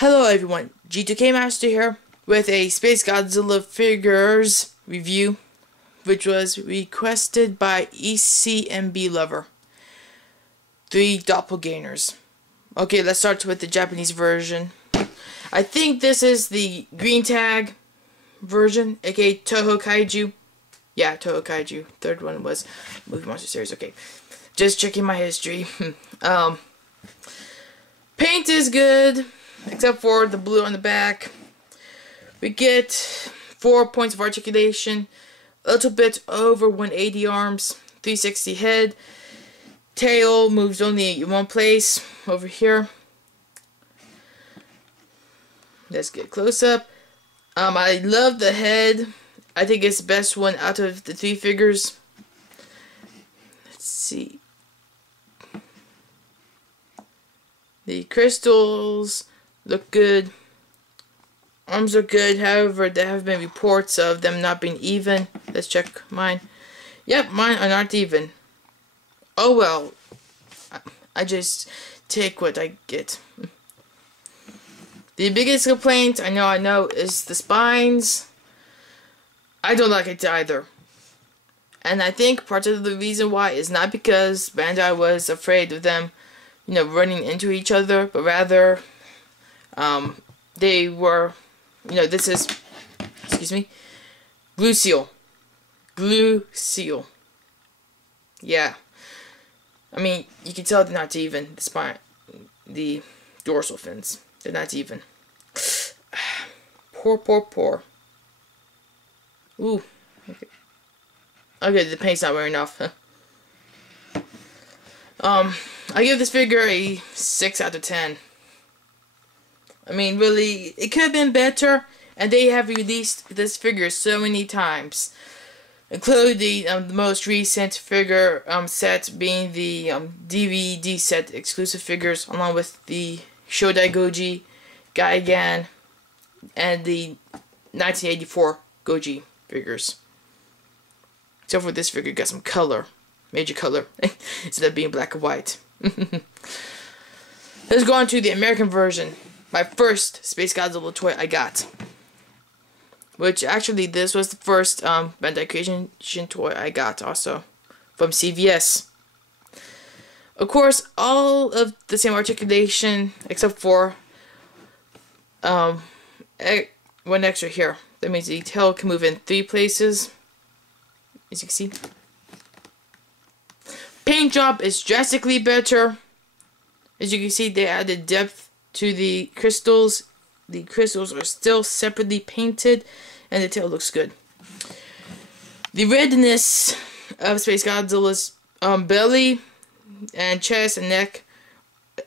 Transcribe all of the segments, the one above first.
Hello everyone, G2K Master here with a Space Godzilla figures review, which was requested by ECMB Lover. 3 doppelgangers. Okay, let's start with the Japanese version. I think this is the green tag version, aka Toho Kaiju. Yeah, Toho Kaiju. Third one was Movie Monster Series. Okay, just checking my history. Paint is good, except for the blue on the back. We get 4 points of articulation, a little bit over 180 arms, 360 head, tail moves only in one place over here. Let's get close up. I love the head. I think it's the best one out of the 3 figures. Let's see. The crystals look good. Arms are good, however, there have been reports of them not being even. Let's check mine. Yep, mine are not even. Oh well. I just take what I get. The biggest complaint, I know, is the spines. I don't like it either. And I think part of the reason why is not because Bandai was afraid of them, running into each other, but rather, they were, this is, excuse me, glue seal. Glue seal. Yeah. I mean, you can tell they're not even. The spine, the dorsal fins, they're not even. Poor. Ooh. Okay. Okay, the paint's not wearing off. I give this figure a 6 out of 10. I mean, really, it could have been better, and they have released this figure so many times, including the most recent figure set being the DVD set exclusive figures, along with the Shodai Goji, Gaigan, and the 1984 Goji figures. Except for this figure got some color, major color, instead of being black and white. Let's go on to the American version. My first Space Godzilla toy I got. Which actually this was the first Bandai Creation toy I got also. From CVS. Of course, all of the same articulation except for one extra here. That means the tail can move in 3 places. As you can see. Paint job is drastically better. As you can see, they added depth to the crystals. The crystals are still separately painted, and the tail looks good. The redness of Space Godzilla's belly and chest and neck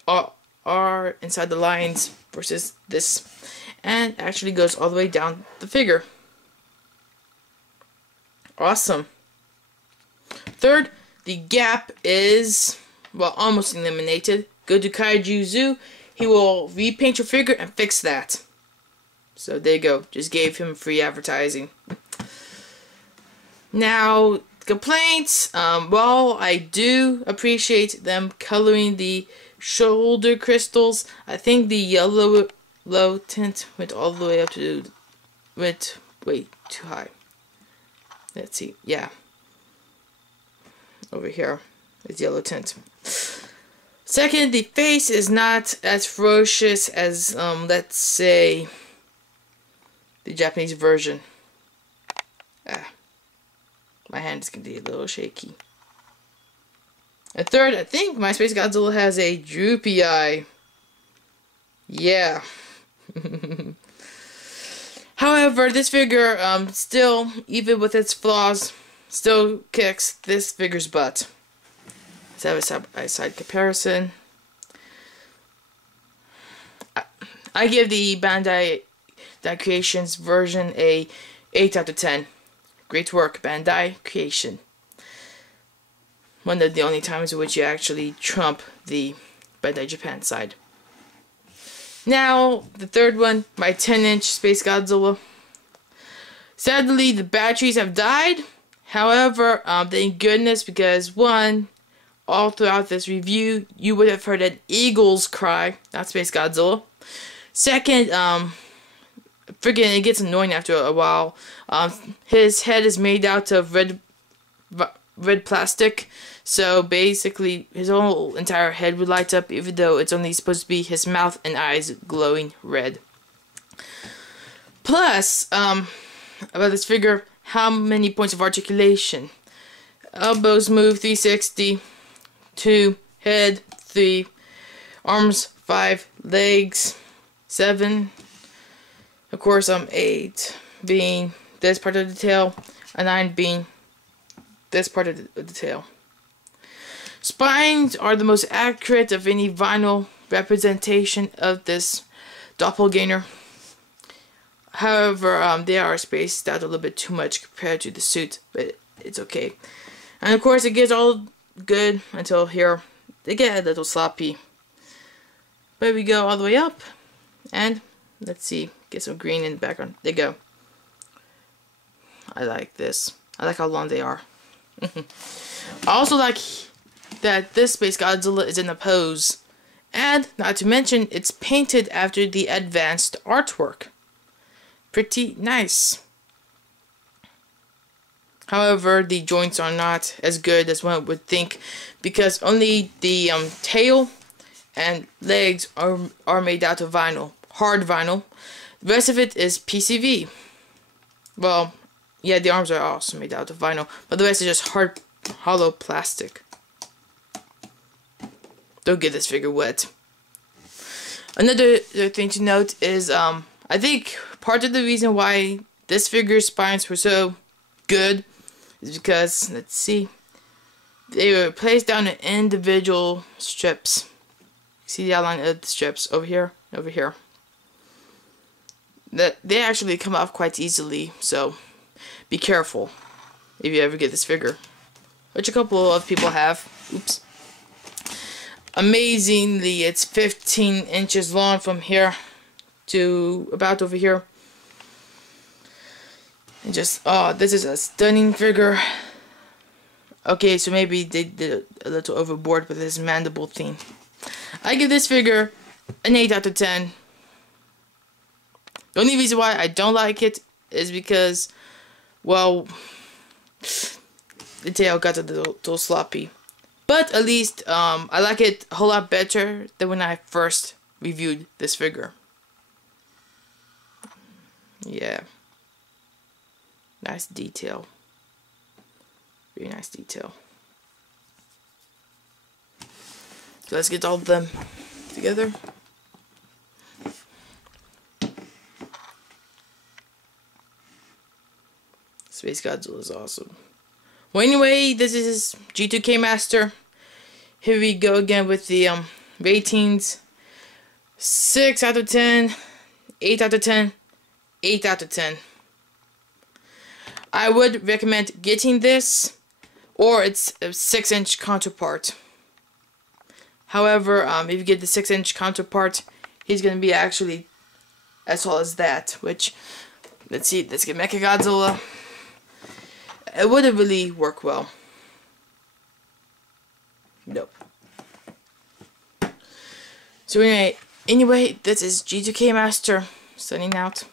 are inside the lines versus this, and actually goes all the way down the figure. Awesome. Third, the gap is, well, almost eliminated. Go to Kaiju Zoo. He will repaint your figure and fix that. So there you go. Just gave him free advertising. Now, complaints. Well, I do appreciate them coloring the shoulder crystals. I think the yellow low tint went all the way up to, went way too high. Let's see. Yeah. Over here is yellow tint. Second, the face is not as ferocious as, let's say, the Japanese version. My hand is going to be a little shaky. And third, I think my Space Godzilla has a droopy eye. Yeah. However, this figure, still, even with its flaws, still kicks this figure's butt. Let's have a side-by-side comparison. I give the Bandai Creations version a 8 out of 10. Great work, Bandai Creation. One of the only times in which you actually trump the Bandai Japan side. Now, the third one, my 10-inch Space Godzilla. Sadly, the batteries have died. However, thank goodness, because one, all throughout this review, you would have heard an eagle's cry, not Space Godzilla. Second, freaking it gets annoying after a while. His head is made out of red plastic, so basically his whole entire head would light up, even though it's only supposed to be his mouth and eyes glowing red. Plus, about this figure, how many points of articulation? Elbows move 360, 2, head 3, arms 5, legs 7, of course 8 being this part of the tail, and 9 being this part of the tail. Spines are the most accurate of any vinyl representation of this doppelganger. However, they are spaced out a little bit too much compared to the suit, but it's okay. And of course, it gets all good until here. They get a little sloppy. But we go all the way up, and let's see, get some green in the background. There you go. I like this. I like how long they are. I also like that this Space Godzilla is in a pose. And, not to mention, it's painted after the advanced artwork. Pretty nice. However, the joints are not as good as one would think, because only the tail and legs are made out of vinyl, hard vinyl. The rest of it is PCV. Well, yeah, the arms are also made out of vinyl, but the rest is just hard, hollow plastic. Don't get this figure wet. Another thing to note is, I think part of the reason why this figure's spines were so good is because, let's see, they were placed down in individual strips. See the outline of the strips over here, over here. That they actually come off quite easily, so be careful if you ever get this figure, which a couple of people have. Oops. Amazingly, it's 15 inches long from here to about over here. And just, oh, this is a stunning figure. Okay, so maybe they did a little overboard with this mandible thing. I give this figure an 8 out of 10. The only reason why I don't like it is because, well, the tail got a little sloppy. But at least I like it a whole lot better than when I first reviewed this figure. Yeah. Nice detail. Very nice detail. So let's get all of them together. Space Godzilla is awesome. Well, anyway, this is G2K Master. Here we go again with the ratings. 6 out of 10, 8 out of 10, 8 out of 10. I would recommend getting this or its 6-inch counterpart. However, if you get the 6-inch counterpart, he's going to be actually as tall as that, which, let's see, let's get Mechagodzilla. It wouldn't really work well. Nope. So anyway, this is G2K Master, signing out.